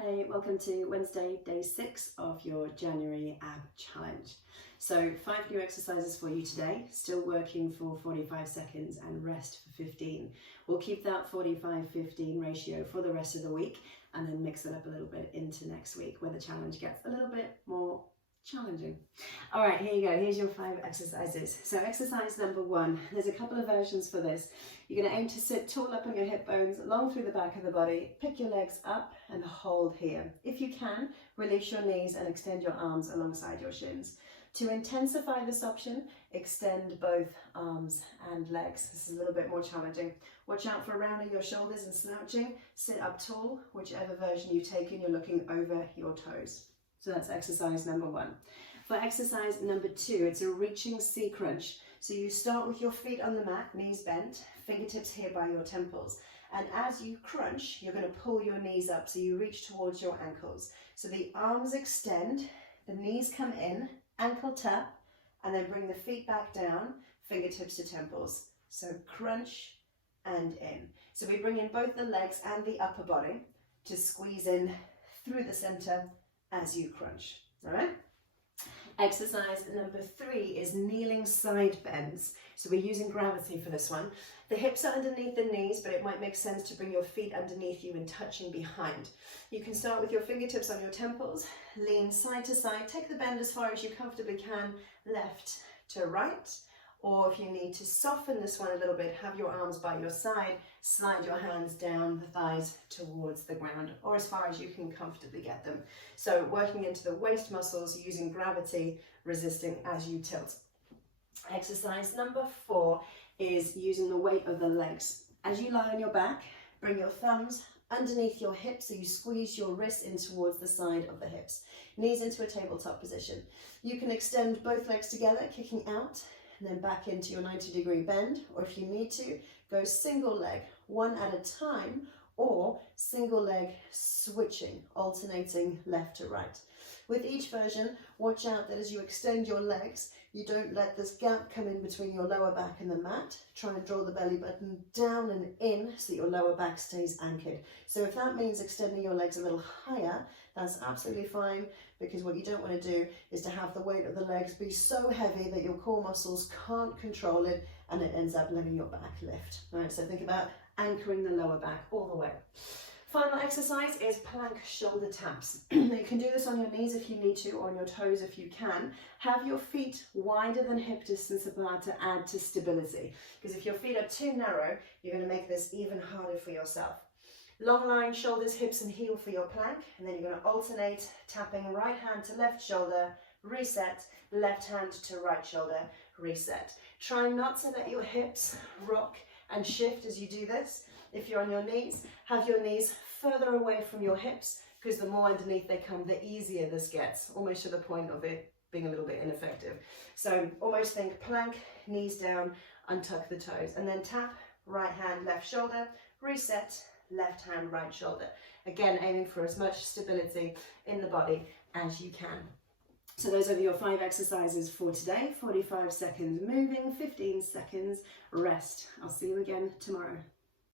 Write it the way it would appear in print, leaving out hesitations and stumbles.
Hey, welcome to Wednesday, day 6 of your January ab challenge. So 5 new exercises for you today, still working for 45 seconds and rest for 15. We'll keep that 45-15 ratio for the rest of the week and then mix it up a little bit into next week where the challenge gets a little bit more challenging. All right, here you go. Here's your 5 exercises. So exercise number 1, there's a couple of versions for this. You're going to aim to sit tall up on your hip bones, long through the back of the body, pick your legs up and hold here. If you can, release your knees and extend your arms alongside your shins. To intensify this option, extend both arms and legs. This is a little bit more challenging. Watch out for rounding your shoulders and slouching. Sit up tall, whichever version you've taken, you're looking over your toes. So that's exercise number 1. For exercise number 2, it's a reaching C crunch. So you start with your feet on the mat, knees bent, fingertips here by your temples. And as you crunch, you're going to pull your knees up so you reach towards your ankles. So the arms extend, the knees come in, ankle tap, and then bring the feet back down, fingertips to temples. So crunch and in. So we bring in both the legs and the upper body to squeeze in through the center as you crunch. All right? Exercise number 3 is kneeling side bends. So we're using gravity for this one. The hips are underneath the knees, but it might make sense to bring your feet underneath you and touching behind. You can start with your fingertips on your temples, lean side to side, take the bend as far as you comfortably can, left to right. Or if you need to soften this one a little bit, have your arms by your side, slide your hands down the thighs towards the ground, or as far as you can comfortably get them. So working into the waist muscles, using gravity, resisting as you tilt. Exercise number 4 is using the weight of the legs. As you lie on your back, bring your thumbs underneath your hips so you squeeze your wrists in towards the side of the hips. Knees into a tabletop position. You can extend both legs together, kicking out, and then back into your 90-degree bend, or if you need to, go single leg, one at a time, or single leg switching, alternating left to right. With each version, watch out that as you extend your legs, you don't let this gap come in between your lower back and the mat. Try and draw the belly button down and in so that your lower back stays anchored. So if that means extending your legs a little higher, that's absolutely fine, because what you don't want to do is to have the weight of the legs be so heavy that your core muscles can't control it and it ends up letting your back lift. All right, so think about anchoring the lower back all the way. Final exercise is plank shoulder taps. You can do this on your knees if you need to, or on your toes if you can. Have your feet wider than hip distance apart to add to stability, because if your feet are too narrow, you're going to make this even harder for yourself. Long line, shoulders, hips and heel for your plank, and then you're going to alternate tapping right hand to left shoulder, reset, left hand to right shoulder, reset. Try not to let your hips rock and shift as you do this. If you're on your knees, have your knees further away from your hips, because the more underneath they come, the easier this gets, almost to the point of it being a little bit ineffective. So almost think plank, knees down, untuck the toes, and then tap, right hand, left shoulder, reset, left hand, right shoulder. Again, aiming for as much stability in the body as you can. So those are your 5 exercises for today. 45 seconds moving, 15 seconds rest. I'll see you again tomorrow.